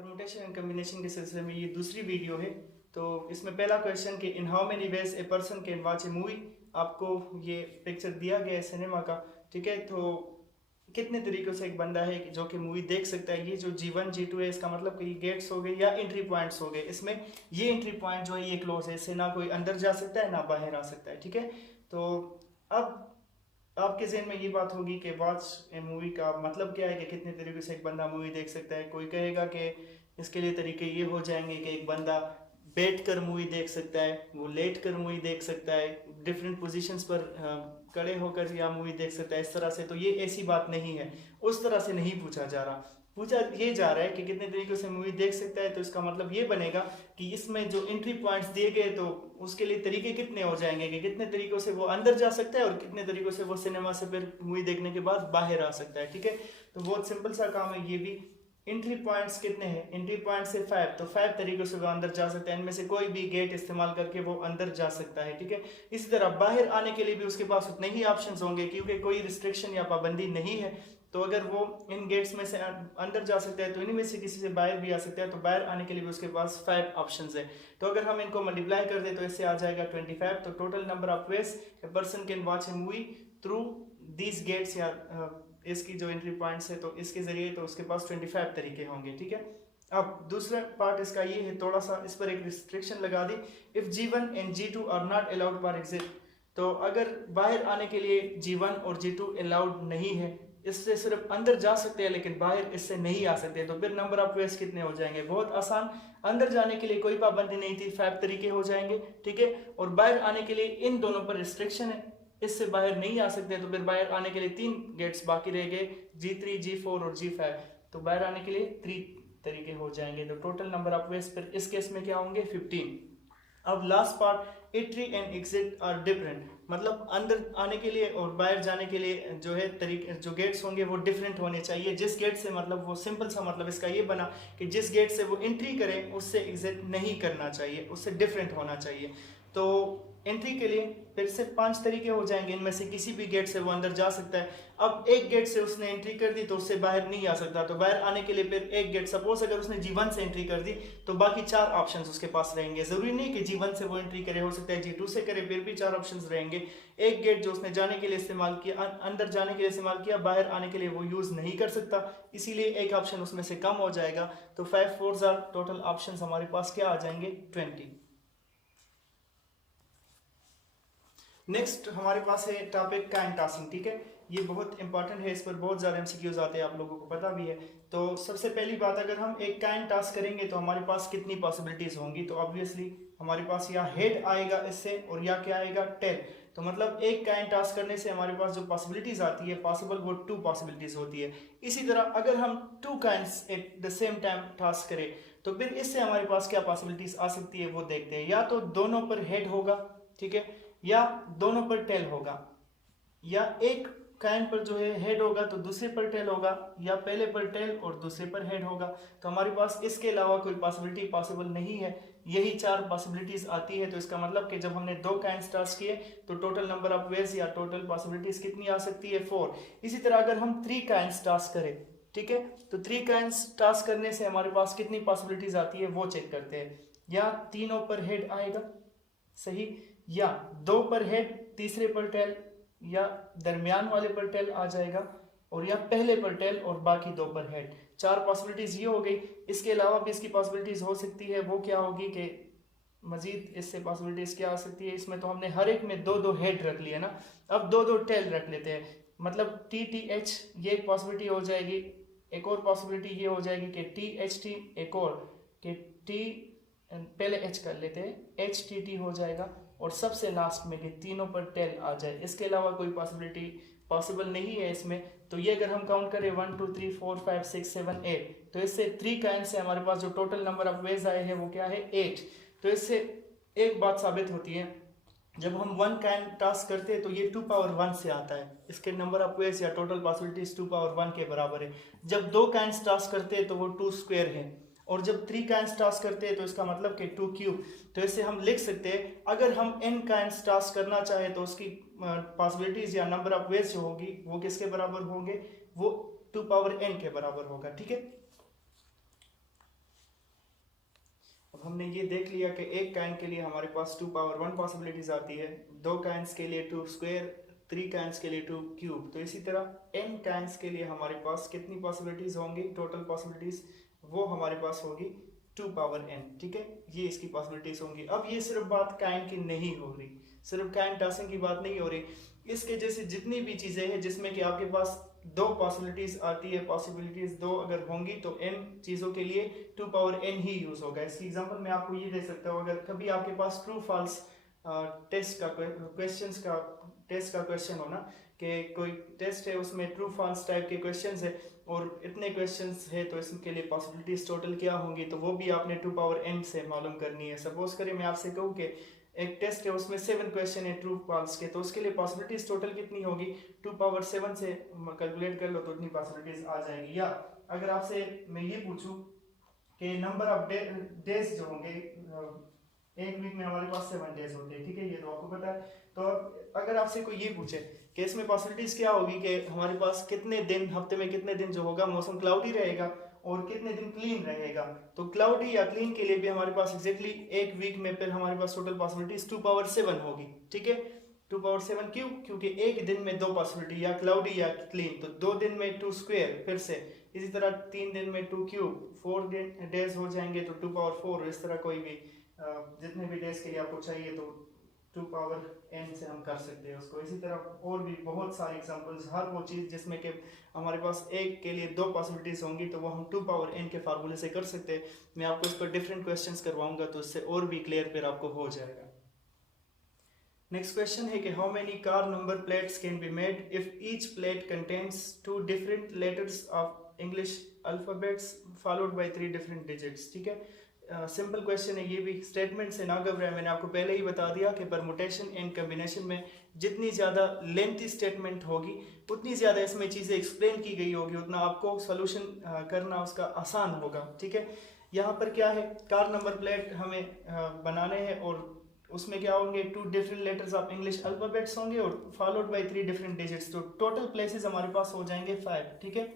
Permutation and combination के सिलसिले में ये दूसरी वीडियो है। तो इसमें पहला क्वेश्चन कि in how many ways a person can watch a movie, आपको ये पिक्चर दिया गया है सिनेमा का, ठीक है। तो कितने तरीक़ों से एक बंदा है जो कि मूवी देख सकता है। ये जो G1 G2 है, इसका मतलब कि ये गेट्स हो गए या एंट्री पॉइंट्स हो गए। इसमें ये एंट्री पॉइंट जो है ये क्लोज है, इससे ना कोई अंदर जा सकता है ना बाहर आ सकता है, ठीक है। तो अब आपके जहन में ये बात होगी कि वॉच ए मूवी का मतलब क्या है, कि कितने तरीके से एक बंदा मूवी देख सकता है। कोई कहेगा कि इसके लिए तरीके ये हो जाएंगे कि एक बंदा बैठ कर मूवी देख सकता है, वो लेट कर मूवी देख सकता है, डिफरेंट पोजीशंस पर खड़े होकर या मूवी देख सकता है, इस तरह से। तो ये ऐसी बात नहीं है, उस तरह से नहीं पूछा जा रहा। पूछा ये जा रहा है कि कितने तरीके से मूवी देख सकता है। तो इसका मतलब ये बनेगा कि इसमें जो एंट्री पॉइंट्स दिए गए, तो उसके लिए तरीके कितने हो जाएंगे कि कितने तरीकों से वो अंदर जा सकता है और कितने तरीकों से वो सिनेमा से फिर मूवी देखने के बाद बाहर आ सकता है, ठीक है। तो बहुत सिंपल सा काम है ये भी। एंट्री पॉइंट्स कितने हैं? एंट्री पॉइंट से 5, तो 5 तरीकों से वो अंदर जा सकता है। इनमें से कोई भी गेट इस्तेमाल करके वो अंदर जा सकता है, ठीक है। इसी तरह बाहर आने के लिए भी उसके पास उतने ही ऑप्शंस होंगे, क्योंकि कोई रिस्ट्रिक्शन या पाबंदी नहीं है। तो अगर वो इन गेट्स में से अंदर जा सकता है तो इनमें से किसी से बाहर भी आ सकता है। तो बाहर आने के लिए भी उसके पास 5 ऑप्शंस है। तो अगर हम इनको मल्टीप्लाई कर दें तो इससे आ जाएगा 25। तो total number of ways a person can watch a movie through these gates, या इसकी जो एंट्री पॉइंट्स है तो इसके जरिए, तो उसके पास 25 तरीके होंगे, ठीक है। अब दूसरा पार्ट इसका ये है, थोड़ा सा इस पर एक रिस्ट्रिक्शन लगा दी। If G1 and G2 are not allowed for exit, तो अगर बाहर आने के लिए G1 और G2 अलाउड नहीं है, इससे सिर्फ अंदर जा सकते हैं लेकिन बाहर इससे नहीं आ सकते, तो फिर नंबर ऑफ वेज कितने हो जाएंगे? बहुत आसान। अंदर जाने के लिए कोई पाबंदी नहीं थी, 5 तरीके हो जाएंगे, ठीक है। और बाहर आने के लिए इन दोनों पर रिस्ट्रिक्शन है, इससे बाहर नहीं आ सकते। तो फिर बाहर आने के लिए 3 गेट्स बाकी रह गए, G3 G4 और G5। तो बाहर आने के लिए 3 तरीके हो जाएंगे। तो टोटल नंबर ऑफ वेज फिर इस केस में क्या होंगे? 15। अब last part, entry and exit are different, मतलब अंदर आने के लिए और बाहर जाने के लिए जो है तरीके, जो गेट्स होंगे वो डिफरेंट होने चाहिए। जिस गेट से, मतलब वो सिंपल सा मतलब इसका ये बना कि जिस गेट से वो एंट्री करे उससे एग्जिट नहीं करना चाहिए, उससे डिफरेंट होना चाहिए। तो एंट्री के लिए फिर से 5 तरीके हो जाएंगे, इनमें से किसी भी गेट से वो अंदर जा सकता है। अब एक गेट से उसने एंट्री कर दी तो उससे बाहर नहीं आ सकता। तो बाहर आने के लिए फिर एक गेट, सपोज अगर उसने G1 से एंट्री कर दी तो बाकी 4 ऑप्शंस उसके पास रहेंगे। जरूरी नहीं कि G1 से वो एंट्री करे, हो सकता है G2 से करे, फिर भी 4 ऑप्शंस रहेंगे। एक गेट जो उसने जाने के लिए इस्तेमाल किया, अंदर जाने के लिए इस्तेमाल किया, बाहर आने के लिए वो यूज नहीं कर सकता, इसीलिए एक ऑप्शन उसमें से कम हो जाएगा। तो 5 4 टोटल ऑप्शन हमारे पास क्या आ जाएंगे? 20। नेक्स्ट हमारे पास है टॉपिक काइन टॉसिंग, ठीक है। ये बहुत इंपॉर्टेंट है, इस पर बहुत ज़्यादा एमसीक्यूज आते हैं, आप लोगों को पता भी है। तो सबसे पहली बात, अगर हम एक काइन टॉस करेंगे तो हमारे पास कितनी पॉसिबिलिटीज़ होंगी? तो ऑब्वियसली हमारे पास या हेड आएगा इससे, और या क्या आएगा? टेल। तो मतलब एक काइन टॉस करने से हमारे पास जो पॉसिबिलिटीज़ आती है पॉसिबल, वो 2 पॉसिबिलिटीज़ होती है। इसी तरह अगर हम 2 coins at the same time toss करें तो फिर इससे हमारे पास क्या पॉसिबिलिटीज़ आ सकती है वो देखते हैं। या तो दोनों पर हेड होगा, ठीक है, या दोनों पर टेल होगा, या एक काइन पर जो है हेड होगा तो दूसरे पर टेल होगा, या पहले पर टेल और दूसरे पर हेड होगा। तो हमारे पास इसके अलावा कोई पॉसिबिलिटी पॉसिबल नहीं है, यही 4 पॉसिबिलिटीज आती है। तो इसका मतलब कि जब हमने 2 काइन्स टॉस किए तो टोटल नंबर ऑफ वेज या टोटल पॉसिबिलिटीज कितनी आ सकती है? 4। इसी तरह अगर हम 3 काइन्स टॉस करें, ठीक है, तो 3 काइन्स टॉस करने से हमारे पास कितनी पॉसिबिलिटीज आती है वो चेक करते हैं। या तीनों पर हेड आएगा, सही, या 2 पर हेड, तीसरे पर टेल, या दरमियान वाले पर टेल आ जाएगा, और या पहले पर टेल और बाकी 2 पर हेड। 4 पॉसिबिलिटीज ये हो गई। इसके अलावा भी इसकी पॉसिबिलिटीज हो सकती है, वो क्या होगी कि मजीद इससे पॉसिबिलिटीज क्या आ सकती है? इसमें तो हमने हर एक में 2-2 हेड रख लिया ना, अब 2-2 टेल रख लेते हैं, मतलब TTH, ये एक पॉसिबिलिटी हो जाएगी। एक और पॉसिबिलिटी ये हो जाएगी कि THT, एक और कि T, पहले H कर लेते हैं, HTT हो जाएगा, और सबसे लास्ट में कि तीनों पर टेल आ जाए। इसके अलावा कोई पॉसिबिलिटी पॉसिबल नहीं है इसमें। तो ये अगर हम काउंट करें 1 2 3 4 5 6 7 8, तो इससे 3 काइंड से हमारे पास जो टोटल नंबर ऑफ वेज आए हैं वो क्या है? 8। तो इससे एक बात साबित होती है, जब हम 1 काइंड टास्क करते हैं तो ये 2 पावर 1 से आता है, इसके नंबर ऑफ वेज या टोटल पॉसिबिलिटीज 2 पावर 1 के बराबर है। जब 2 काइंड टास्क करते हैं तो वो 2 स्क्वायर है, और जब 3 काइंस टास्क करते हैं तो इसका मतलब कि 2 क्यूब। तो इससे हम लिख सकते हैं, अगर हम n काइंस टास्क करना चाहे तो उसकी पॉसिबिलिटीज या नंबर ऑफ वेज जो होगी वो किसके बराबर होंगे? वो 2 पावर n के बराबर होगा, ठीक है। अब हमने ये देख लिया कि एक काइन के लिए हमारे पास 2 पावर 1 पॉसिबिलिटीज आती है, 2 काइंस के लिए 2 स्क्वायर, 3 काइंस के लिए 2 क्यूब। तो इसी तरह n काइंस के लिए हमारे पास कितनी पॉसिबिलिटीज होंगी, टोटल पॉसिबिलिटीज वो हमारे पास होगी 2 पावर n। ठीक है, ये इसकी पॉसिबिलिटीज होंगी। अब ये सिर्फ बात काइन की नहीं हो रही, सिर्फ काइन टॉसिंग की बात नहीं हो रही, इसके जैसे जितनी भी चीजें हैं जिसमें कि आपके पास 2 पॉसिबिलिटीज आती है, पॉसिबिलिटीज 2 अगर होंगी तो n चीजों के लिए 2 पावर n ही यूज होगा। इसकी एग्जांपल मैं आपको ये दे सकता हूँ, अगर कभी आपके पास ट्रू फॉल्स टेस्ट का क्वेश्चन हो ना, कि कोई टेस्ट है उसमें ट्रू फॉल्स टाइप के क्वेश्चंस है और इतने क्वेश्चंस है तो इसके लिए पॉसिबिलिटीज टोटल क्या होंगी, तो वो भी आपने 2 पावर n से मालूम करनी है। सपोज करें मैं आपसे कहूँ कि एक टेस्ट है उसमें 7 क्वेश्चन है ट्रू फॉल्स के, तो उसके लिए पॉसिबिलिटीज टोटल कितनी होगी, 2 पावर 7 से कैलकुलेट कर लो तो इतनी पॉसिबिलिटीज आ जाएगी। या अगर आपसे मैं ये पूछूं कि नंबर ऑफ डेज जो होंगे, एक वीक में हमारे पास 7 डेज होते हैं, ठीक है, ये तो आपको पता है। तो अगर आपसे कोई ये पूछे कि इसमें पॉसिबिलिटीज क्या होगी कि हमारे पास कितने दिन, हफ्ते में कितने दिन जो होगा मौसम क्लाउडी रहेगा और कितने दिन क्लीन रहेगा, तो क्लाउडी या क्लीन के लिए भी हमारे पास एग्जैक्टली एक वीक में फिर हमारे पास टोटल पॉसिबिलिटीज 2 पावर 7 होगी। ठीक है, 2 पावर 7 क्यों, क्योंकि एक दिन में 2 पॉसिबिलिटी, या क्लाउडी या क्लीन, तो 2 दिन में 2 स्क्वायर, फिर से इसी तरह 3 दिन में 2 क्यूब, 4 डेज हो जाएंगे तो 2 पावर 4, इस तरह कोई भी जितने भी डेज के लिए आपको चाहिए तो 2 पावर n से हम कर सकते हैं उसको। इसी तरह और भी बहुत सारे एग्जांपल्स, हर वो चीज़ जिसमें कि हमारे पास एक के लिए 2 पॉसिबिलिटीज होंगी तो वो हम 2 पावर n के फार्मूले से कर सकते हैं। मैं आपको इस पर डिफरेंट क्वेश्चंस करवाऊंगा तो इससे और भी क्लियर फिर आपको हो जाएगा। नेक्स्ट क्वेश्चन है कि how many car number plates can be made if each plate contains 2 different letters of English alphabets followed by 3 different digits. ठीक है, सिंपल क्वेश्चन है, ये भी स्टेटमेंट से ना घबराए। मैंने आपको पहले ही बता दिया कि परमुटेशन एंड कम्बिनेशन में जितनी ज़्यादा लेंथी स्टेटमेंट होगी उतनी ज़्यादा इसमें चीज़ें एक्सप्लेन की गई होगी, उतना आपको सोल्यूशन करना उसका आसान होगा। ठीक है, यहाँ पर क्या है, कार नंबर प्लेट हमें बनाने हैं और उसमें क्या होंगे, 2 different letters of English alphabets होंगे और फॉलोड बाय 3 डिफरेंट डिजिट्स, तो टोटल प्लेसेस हमारे पास हो जाएंगे 5। ठीक है,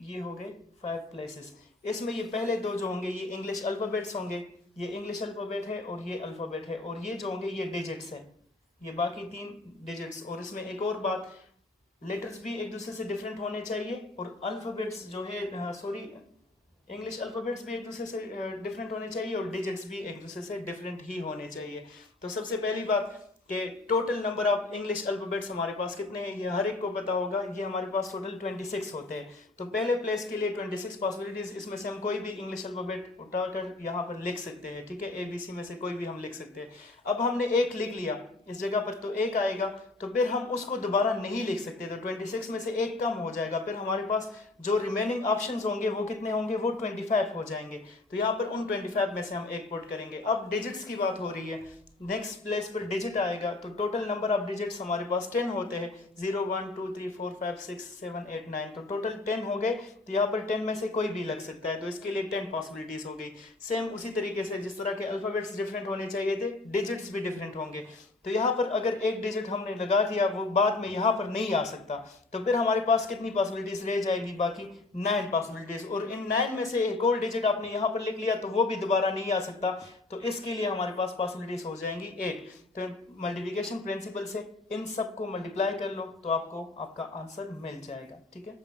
ये हो गए 5 प्लेसेस। इसमें ये पहले 2 जो होंगे ये इंग्लिश अल्फाबेट्स होंगे, ये इंग्लिश अल्फाबेट है और ये अल्फाबेट है, और ये जो होंगे ये डिजिट्स है, ये बाकी 3 डिजिट्स। और इसमें एक और बात, लेटर्स भी एक दूसरे से डिफरेंट होने चाहिए और अल्फाबेट्स जो है इंग्लिश अल्फाबेट्स भी एक दूसरे से डिफरेंट होने चाहिए और डिजिट्स भी एक दूसरे से डिफरेंट ही होने चाहिए। तो सबसे पहली बात कि total number of English alphabets हमारे पास कितने हैं, ये हर एक को पता होगा, ये हमारे पास टोटल 26 होते हैं। तो पहले प्लेस के लिए 26 पॉसिबिलिटीज, इसमें से हम कोई भी इंग्लिश अल्फाबेट उठाकर यहाँ पर लिख सकते हैं। ठीक है, ABC में से कोई भी हम लिख सकते हैं। अब हमने एक लिख लिया इस जगह पर तो एक आएगा, तो फिर हम उसको दोबारा नहीं लिख सकते, तो 26 में से एक कम हो जाएगा, फिर हमारे पास जो रिमेनिंग ऑप्शंस होंगे वो कितने होंगे, वो 25 हो जाएंगे। तो यहाँ पर उन 25 में से हम एक पुट करेंगे। अब डिजिट्स की बात हो रही है, नेक्स्ट प्लेस पर डिजिट आएगा, तो टोटल नंबर ऑफ डिजिट्स हमारे पास 10 होते हैं, 0 1 2 3 4 5 6 7 8 9, तो टोटल 10 हो गए। तो यहाँ पर 10 में से कोई भी लग सकता है, तो इसके लिए 10 पॉसिबिलिटीज हो गई। सेम उसी तरीके से जिस तरह के अल्फाबेट्स डिफरेंट होने चाहिए थे, डिजिट्स भी डिफरेंट होंगे। तो यहाँ पर अगर एक डिजिट हमने लगा दिया वो बाद में यहाँ पर नहीं आ सकता, तो फिर हमारे पास कितनी पॉसिबिलिटीज रह जाएगी, बाकी 9 पॉसिबिलिटीज। और इन 9 में से एक और डिजिट आपने यहाँ पर लिख लिया तो वो भी दोबारा नहीं आ सकता, तो इसके लिए हमारे पास पॉसिबिलिटीज हो जाएंगी 8। तो मल्टीप्लिकेशन प्रिंसिपल से इन सब को मल्टीप्लाई कर लो तो आपको आपका आंसर मिल जाएगा। ठीक है,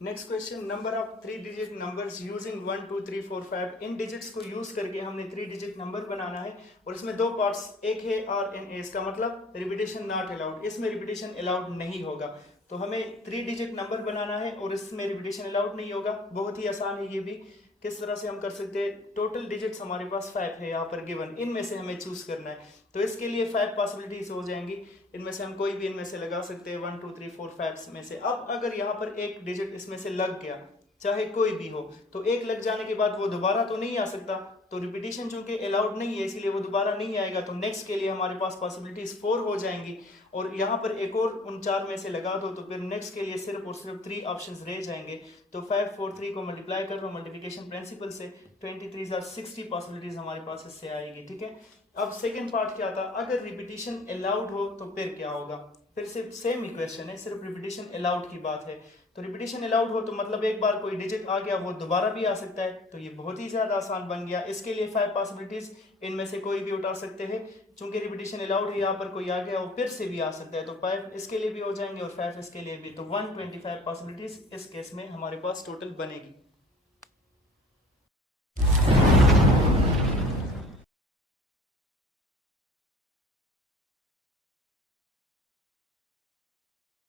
next question, number of 3 digit numbers using 1 2 3 4 5। In digits को यूज करके हमने 3 डिजिट नंबर बनाना है और इसमें 2 पार्ट्स, एक है RNA, इसका मतलब रिपीटेशन नॉट अलाउड, इसमें रिपीटेशन अलाउड नहीं होगा। तो हमें 3 डिजिट नंबर बनाना है और इसमें रिपीटेशन अलाउड नहीं होगा। बहुत ही आसान है ये भी, किस तरह से हम कर सकते हैं, टोटल डिजिट्स हमारे पास 5 है यहाँ पर गिवन, इनमें से हमें चूज करना है। तो इसके लिए 5 पॉसिबिलिटीज हो जाएंगी, इनमें से हम कोई भी इनमें से लगा सकते हैं, 1 2 3 4 5 में से। अब अगर यहाँ पर एक डिजिट इसमें से लग गया, चाहे कोई भी हो, तो एक लग जाने के बाद वो दोबारा तो नहीं आ सकता, तो रिपीटेशन चूंकि अलाउड नहीं है इसलिए वो दोबारा नहीं आएगा। तो नेक्स्ट के लिए हमारे पास पॉसिबिलिटीज 4 हो जाएंगी और यहाँ पर एक और उन 4 में से लगा दो, तो फिर नेक्स्ट के लिए सिर्फ और सिर्फ 3 ऑप्शंस रह जाएंगे। तो 5 4 3 को मल्टीप्लाई कर लो मल्टीप्लिकेशन प्रिंसिपल से, 23 60 पॉसिबिलिटीज हमारे पास इससे आएगी। ठीक है, अब सेकेंड पार्ट क्या था, अगर रिपीटेशन अलाउड हो तो फिर क्या होगा, फिर से सेम इक्वेशन है, सिर्फ रिपीटेशन अलाउड की बात है। तो रिपीटिशन अलाउड हो तो मतलब एक बार कोई डिजिट आ गया वो दोबारा भी आ सकता है, तो ये बहुत ही ज़्यादा आसान बन गया। इसके लिए 5 पॉसिबिलिटीज़, इनमें से कोई भी उठा सकते हैं। चूंकि रिपीटिशन अलाउड है, यहाँ पर कोई आ गया वो फिर से भी आ सकता है, तो 5 इसके लिए भी हो जाएंगे और 5 इसके लिए भी, तो 125 पॉसिबिलिटीज़ इस केस में हमारे पास टोटल बनेगी।